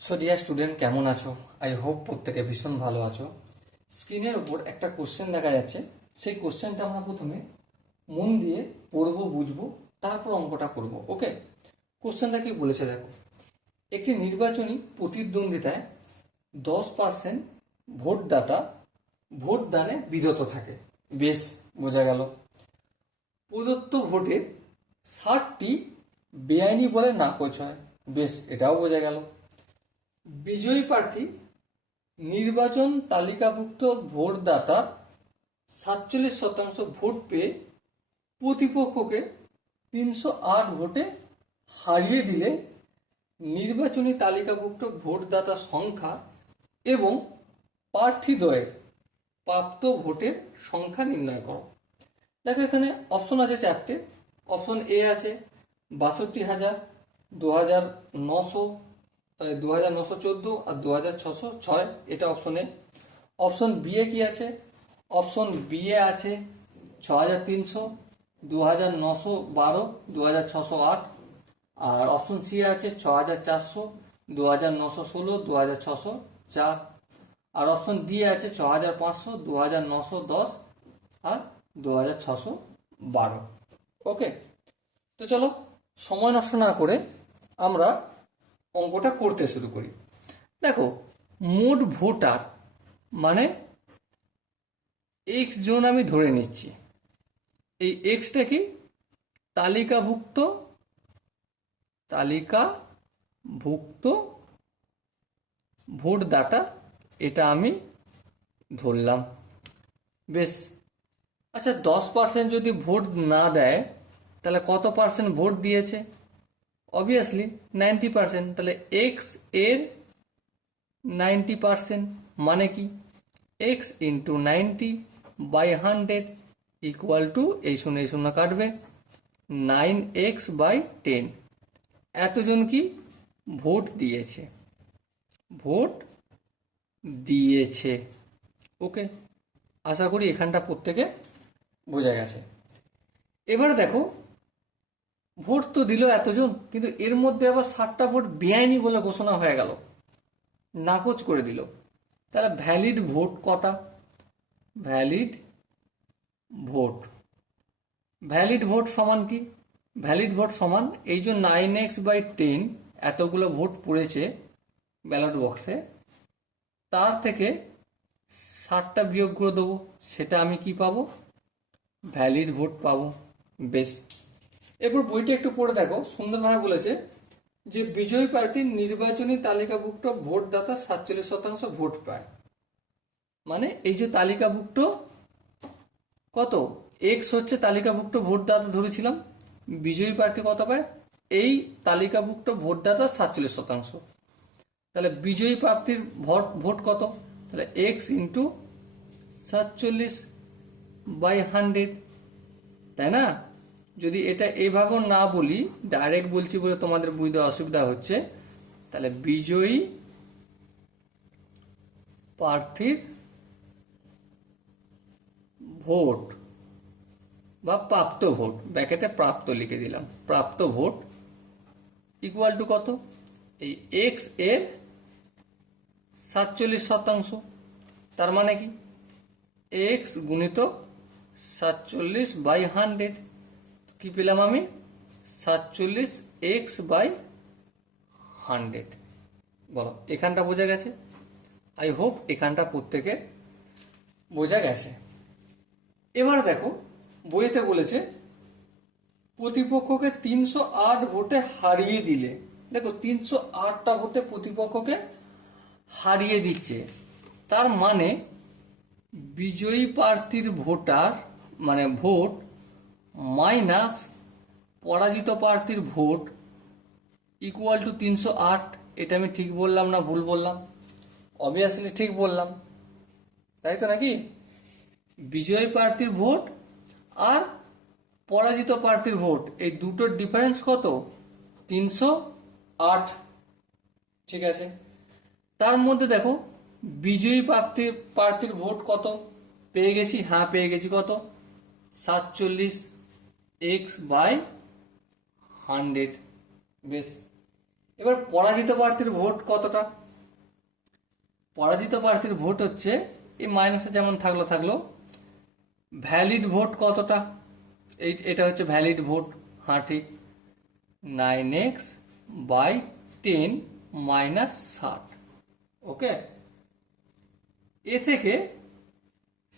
So dear student, কেমন আছো? I hope প্রত্যেকে ভীষণ ভালো আছো। স্ক্রিনের উপর একটা কোশ্চেন দেখা যাচ্ছে। সেই কোশ্চেনটা আমরা প্রথমে মন দিয়ে পড়বো, বুঝবো, তারপর অঙ্কটা করব। ওকে, কোশ্চেনটা কি বলেছে দেখো। একটি নির্বাচনী প্রতিদ্বন্দ্বিতায় 10% ভোটদাতা ভোটদানে বিরত থাকে। বেশ, বোঝা গেল। প্রদত্ত ভোটের 60টি বেআইনি বলে নাকচ হয়। বেশ, এটাও বোঝা গেল। বিজয়ী প্রার্থী নির্বাচন তালিকাভুক্ত ভোটদাতার 47% ভোট পেয়ে প্রতিপক্ষকে 308 ভোটে হারিয়ে দিলে নির্বাচনী তালিকাভুক্ত ভোটদাতা সংখ্যা এবং প্রার্থীদ্বয়ের প্রাপ্ত ভোটের সংখ্যা নির্ণয় করো। দেখো, এখানে অপশন আছে 4টে। অপশন এ আছে 62,000, 2,900, 2,914 আর 2,606, এটা option A. Option B A কি আছে? অপশন বি এ আছে 6,300, 2,912, 2,608। আর অপশন সি আছে 6,400, 2,916, 2,604। আর অপশন ডি আছে 6,500, 2,910 আর 2,612। ওকে, তো চলো সময় নষ্ট না করে আমরা অঙ্কটা করতে শুরু করি। দেখো, মোট ভোটার মানে এক্স জন আমি ধরে নিচ্ছি। এই এক্সটা কি? তালিকাভুক্ত ভোটদাতা, এটা আমি ধরলাম। বেশ, আচ্ছা 10% যদি ভোট না দেয় তাহলে কত পার্সেন্ট ভোট দিয়েছে? অবভিয়াসলি 90%। তাহলে এক্স এর 90% মানে কি? এক্স ইন্টু 90/100 ইকুয়াল টু, এই শূন্য কাটবে, 9x/10। এতজন কি ভোট দিয়েছে। ওকে, আশা করি এখানটা প্রত্যেকে বোঝা গেছে। এবার দেখো, ভোট তো দিল এতজন, কিন্তু এর মধ্যে আবার 60টা ভোট বেআইনি বলে ঘোষণা হয়ে গেল, নাকচ করে দিল। তাহলে ভ্যালিড ভোট কটা? ভ্যালিড ভোট সমান কি? ভ্যালিড ভোট সমান এই যে 9x/10 এতগুলো ভোট পড়েছে ব্যালট বক্সে, তার থেকে 60টা বিয়োগ করে দেবো, সেটা আমি কি পাবো? ভ্যালিড ভোট পাবো। বেশ, এরপর বইটা একটু পড়ে দেখো, সুন্দরভাবে বলেছে যে বিজয়ী প্রার্থী নির্বাচনী তালিকাভুক্ত ভোটদাতা 47% ভোট পায়। মানে এই যে তালিকাভুক্ত কত, এক্স হচ্ছে তালিকাভুক্ত ভোটদাতা ধরেছিলাম, বিজয়ী প্রার্থী কত পায়? এই তালিকাভুক্ত ভোটদাতা 47%। তাহলে বিজয়ী প্রার্থীর ভোট কত? তাহলে এক্স ইন্টু 47/100, তাই না? যদি এটা এইভাবে না বলি, ডাইরেক্ট বলছি বলে তোমাদের বুঝতে অসুবিধা হচ্ছে, তাহলে বিজয়ী প্রার্থীর ভোট বা প্রাপ্ত ভোট, ব্র্যাকেটে প্রাপ্ত লিখে দিলাম, প্রাপ্ত ভোট ইকুয়াল টু কত? এই এক্স এর 47%। তার মানে কি? এক্স গুণিত 47/100, কি পেলাম আমি? 47x/100। বলো, এখানটা বোঝা গেছে? আই হোপ এখানটা প্রত্যেকে বোঝা গেছে। এবার দেখো, বইতে বলেছে প্রতিপক্ষকে 308 ভোটে হারিয়ে দিলে। দেখো, 308টা ভোটে প্রতিপক্ষকে হারিয়ে দিচ্ছে, তার মানে বিজয়ী প্রার্থীর ভোট মাইনাস পরাজিত প্রার্থীর ভোট ইকুয়াল টু 308। এটা আমি ঠিক বললাম না ভুল বললাম? অবভিয়াসলি ঠিক বললাম, তাই তো নাকি? বিজয়ী প্রার্থীর ভোট আর পরাজিত প্রার্থীর ভোট, এই দুটোর ডিফারেন্স কত? 308। ঠিক আছে, তার মধ্যে দেখো বিজয়ী প্রার্থীর ভোট কত পেয়ে গেছি? হ্যাঁ, পেয়ে গেছি। কত? 47x/100। বেশ, এবার পরাজিত প্রার্থীর ভোট কতটা? পরাজিত প্রার্থীর ভোট হচ্ছে এই মাইনাসে যেমন থাকলো, ভ্যালিড ভোট কতটা? এটা হচ্ছে ভ্যালিড ভোট। হ্যাঁ ঠিক, 9x/10 মাইনাস 60। ওকে, এ থেকে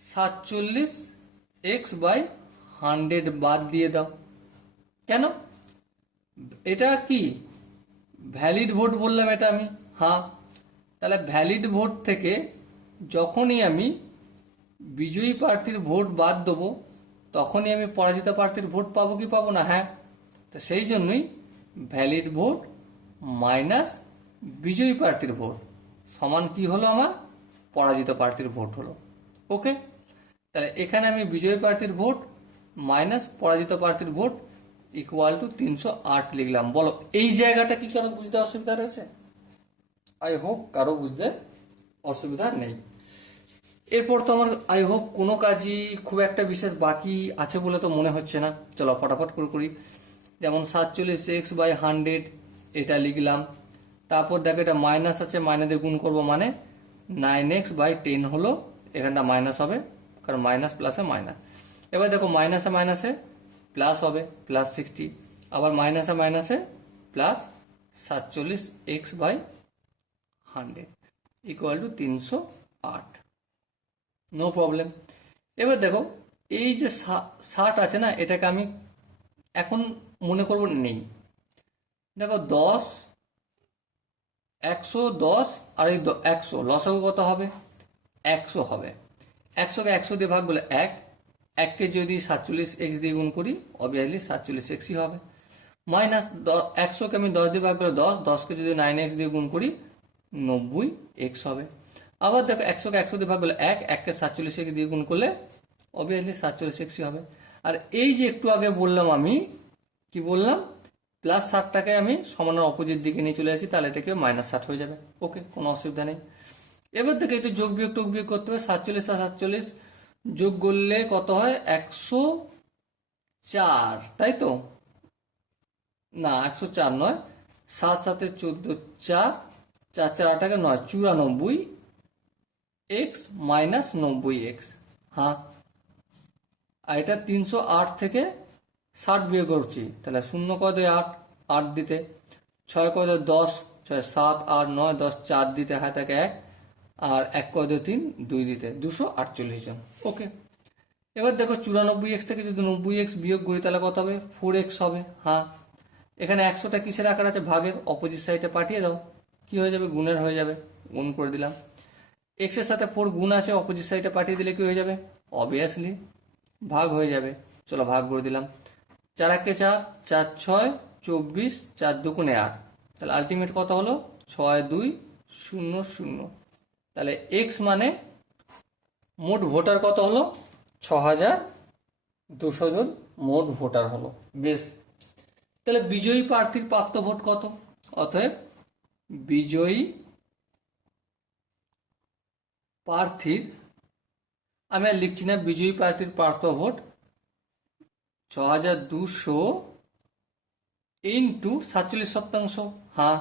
47x/100 বাদ দিয়ে দাও। কেন? এটা কি ভ্যালিড ভোট বললাম এটা আমি। হ্যাঁ, তাহলে ভ্যালিড ভোট থেকে যখনই আমি বিজয়ী প্রার্থীর ভোট বাদ দেবো তখনই আমি পরাজিত প্রার্থীর ভোট পাবো কি পাবো না? হ্যাঁ, তো সেই জন্যই ভ্যালিড ভোট মাইনাস বিজয়ী প্রার্থীর ভোট সমান কি হলো? আমার পরাজিত প্রার্থীর ভোট হলো। ওকে, তাহলে এখানে আমি বিজয়ী প্রার্থীর ভোট মাইনাস পরাজিত প্রার্থীর ভোট ইকুয়াল টু 308 লিখলাম। বলো এই জায়গাটা কি কারো বুঝতে অসুবিধা রয়েছে? আই হোপ কারো বুঝতে অসুবিধা নেই। এরপর তো আমার আই হোপ কোনো কাজই খুব একটা বিশেষ বাকি আছে বলে তো মনে হচ্ছে না। চলো ফটাফট করে করি। যেমন 47x/100 এটা লিখলাম। তারপর দেখো এটা মাইনাস আছে, মাইনাস দিয়ে গুণ করবো মানে 9x/10 হলো, এখানটা মাইনাস হবে কারণ মাইনাস প্লাসে মাইনাস। এবার দেখো মাইনাসে মাইনাসে প্লাস হবে, প্লাস 60, আবার মাইনাসে মাইনাসে plus 47x/100 equal to 308। No problem. এবার দেখো এই যে 60 আছে না, এটাকে আমি এখন মনে করব নেই। দেখো 10, 110 আর এই 100 লসাগু কত হবে? 100 হবে। 100কে 100 দিয়ে ভাগ করলে 1, 1কে যদি 47x দিয়ে গুণ করি অবভিয়াসলি 47xই হবে। মাইনাস 100কে আমি 10 দিয়ে ভাগ করলে 10, 10কে যদি 9x দিয়ে গুণ করি 90x হবে। আবার দেখো 100কে 100 দিয়ে ভাগ করলে 1, 1কে 47x দিয়ে গুণ করলে অবভিয়াসলি 47xই হবে। আর এই যে একটু আগে বললাম আমি, কি বললাম? প্লাস 60টাকে আমি সমানের অপোজিট দিকে নিয়ে চলে আসি, তাহলে এটাকে মাইনাস 60 হয়ে যাবে। ওকে, কোনো অসুবিধা নেই। এবার থেকে একটু যোগ বিয়োগ করতে হবে। 47 আর 47 যোগ করলে কত হয়? 104, তাই তো? না 104 নয়, 7 7 14, 4 4 4 8 9, 94x মাইনাস 90x। হ্যাঁ, আর এটা 308 থেকে 60 বিয়োগ করছি, তাহলে 0 কদে 8, 8 দিতে, 6 কদে 10, 6 7 8 9 10, 4 দিতে হয় তাকে 1, আর 1 কদে 3 2 দিতে 248 জন। ওকে, এবার দেখো 94x থেকে যদি 90x বিয়োগ করি তাহলে কত হবে? 4x হবে। হ্যাঁ, এখানে 100টা কিসের আকার আছে? ভাগের। অপোজিট সাইডে পাঠিয়ে দাও, কি হয়ে যাবে? গুণের হয়ে যাবে। গুণ করে দিলাম। x এর সাথে 4 গুণ আছে, অপোজিট সাইডে পাঠিয়ে দিলে কি হয়ে যাবে? অবভিয়াসলি ভাগ হয়ে যাবে। চলো ভাগ করে দিলাম। 4 1 4, 4 6 24, 4 2 8, তাহলে আলটিমেট কত হলো? 6 2 0 0। তাহলে x মানে মোট ভোটার কত হলো? 6200 জন মোট ভোটার হলো। বেশ, তাহলে বিজয়ী প্রার্থীর প্রাপ্ত ভোট কত? অতএব বিজয়ী প্রার্থীর, আমি আর লিখছি না, বিজয়ী প্রার্থীর প্রাপ্ত ভোট 6200 ইন্টু 47%। হ্যাঁ,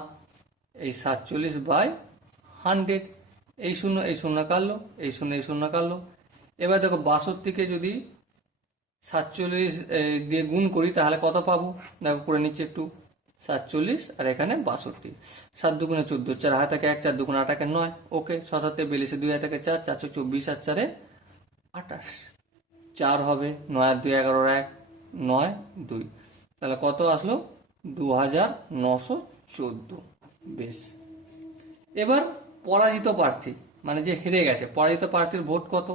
এই 47/100, এই শূন্য কাটলো, এই শূন্য কাটলো। এবার দেখো 62কে যদি 47 দিয়ে গুণ করি তাহলে কত পাবো? দেখো করে নিচ্ছে একটু। 47 আর এখানে 62, 7 2 14, 4 হাতে 1, 4 2 8 1 9। ওকে, 6 7 42, 2 হাতে 4, 4 24 আর 4 28, 4 হবে। 9 আর 2 11 1 9 2, তাহলে কত আসলো? 2914। বেশ, এবার পরাজিত প্রার্থী মানে যে হেরে গেছে, পরাজিত প্রার্থীর ভোট কত?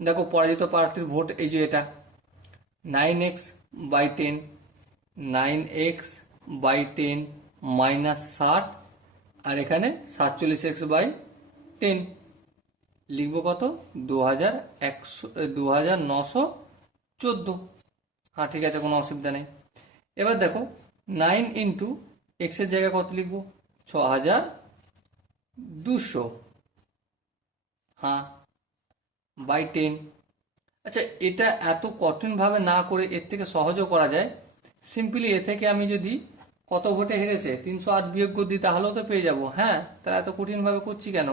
দেখো পরাজিত প্রার্থীর ভোট এই যে এটা 9x/10, 9x/10 মাইনাস 60, আর এখানে 47x/10 লিখবো কত? 2914। হ্যাঁ ঠিক আছে, কোনো অসুবিধা নেই। এবার দেখো 9 ইন্টু x এর জায়গায় কত লিখবো? 6200। হ্যাঁ, বাই 10। আচ্ছা, এটা এত কঠিনভাবে না করে এর থেকে সহজও করা যায়। সিম্পলি এ থেকে আমি যদি কত ভোটে হেরেছে, 308 বিয়োগ করে দিই তাহলেও তো পেয়ে যাব। হ্যাঁ, তাহলে এত কঠিনভাবে করছি কেন?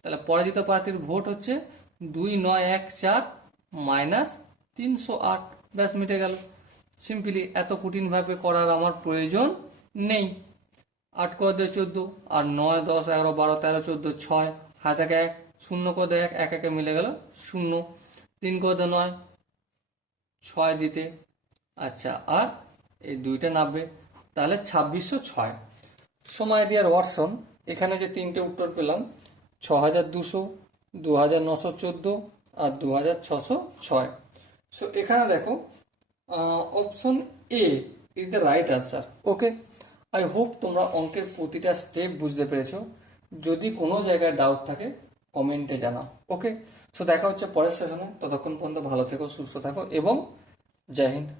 তাহলে পরাজিত প্রার্থীর ভোট হচ্ছে 2914 মাইনাস 308, ব্যাস মিটে গেল। সিম্পলি, এত কঠিনভাবে করার আমার প্রয়োজন নেই। 8 করে 14, আর 9, 10, 11, 12, 13, 14, 6, হাত একে 1, 0 করে 1, 1 একে মিলে গেল 0, 3 করে 9, 6 দিতে, আচ্ছা, আর এই দুইটা নামবে, তাহলে 2606। সময় দিয়ার ওয়াটসন, এখানে যে তিনটে উত্তর পেলাম, 6200, 2914 আর 2606। সো এখানে দেখো option A is the right answer. Okay, I hope তোমরা অঙ্কের প্রতিটা স্টেপ বুঝতে পেরেছো। যদি কোনো জায়গায় ডাউট থাকে কমেন্টে জানাও। ওকে, সো দেখা হচ্ছে পরের সেশনে। ততক্ষণ পর্যন্ত ভালো থেকো, সুস্থ থাকো এবং জয় হিন্দ।